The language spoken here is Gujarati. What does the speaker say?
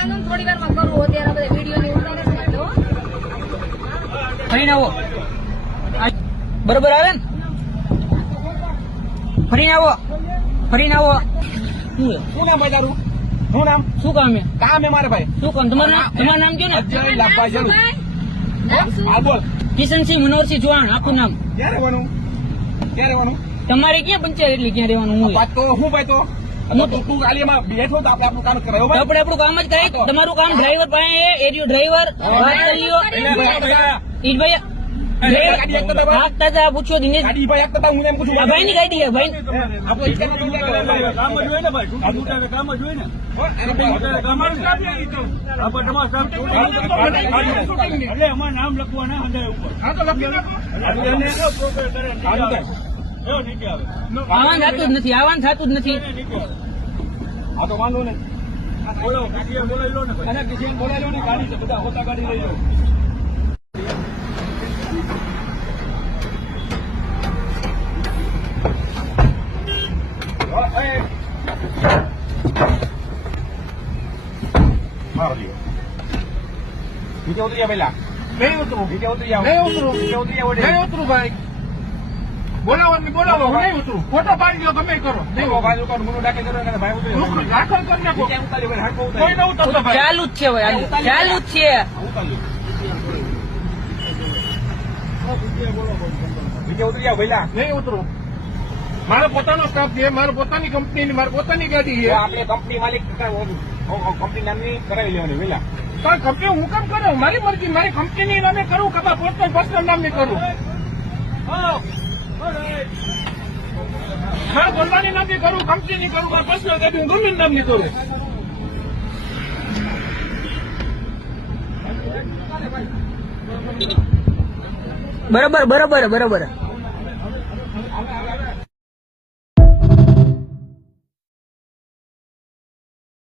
થોડી વારમાં કરું અત્યારે બધા વિડીયો ની ઉતારે છે તો ફરીને આવો બરોબર આવે ને ફરીને આવો શું નામ ભાઈ તારું? શું નામ? શું કામ હે કામ હે મારે ભાઈ. શું કામ તમારું નામ કયો ને અજય લાભભાઈ જરૂર. હા બોલ. કિશનસિંહ મનોહરસિંહ ચૌહાણ આખું નામ. ક્યાં રહેવાનું? તમારે ક્યાં પંચાયત એટલે ક્યાં રહેવાનું હું તો હું ભાઈ તો તું ખાલી એમાં બેઠો તો આપણે આપણું કામ કરાયો ભાઈ. આપણે આપણું કામ જ કરીએ. તમારું કામ ડ્રાઈવર પાસે એરિયો ડ્રાઈવર વાત કરી લ્યો ઈજભાઈ ગાડી એકતા હતા ભાઈ. હાથતા હતા પૂછો દિનેશ ગાડી ભાઈ એકતા હતા હું એમ પૂછું. ભાઈ ની ગાડી હે ભાઈ આપણે કામ જ હોય ને ભાઈ કમ્પ્યુટર કામ જ હોય ને એટલે અમારે નામ લખવાના અંદર ઉપર આવવાનું થતું જ નથી હા તો વાંધો ને બોલાવી લો ને અને કિશન બોલાવી લો ને ગાડી છે બધા હોતા ગાડી લઈ લો. નીચે ઉતરી પેલા નહીં ઉતરું નીચે ઉતરી આવો. નહીં ઉતરું. નીચે ઉતરી આવો. નહીં ઉતરું ભાઈ બોલાવો હું નહીં ઉતરું ફોટો પાડી લો ગમે કરો દેવો ભાઈ લોકો ગુનો દાખલ કરો અને ભાઈ ઉતરી આવો. દાખલ કરી નાખો નીચે ઉતારી ભાઈ હાડકો કોઈ ઉતારી. ન ઉતરતો ભાઈ ચાલુ જ છે ભાઈ ચાલુ જ છે ઉતારી. નીચે ઉતરી આવો પેલા. નહીં ઉતરું મારો પોતાનો સ્ટાફ છે મારો પોતાની કંપની મારી પોતાની ગાડી છે આપણે કંપની માલિક કંપની નામની કરાવી લેવાની પેલા. પણ કંપની હું કામ કરું મારી મરજી મારી કંપનીની નામે કરું કે પર્સનલ નામની કરું મારા બોલવાની નામની કરું કંપનીની કરું મારા પર્સનલ ગાડી હું ગમે નામની કરું બરોબર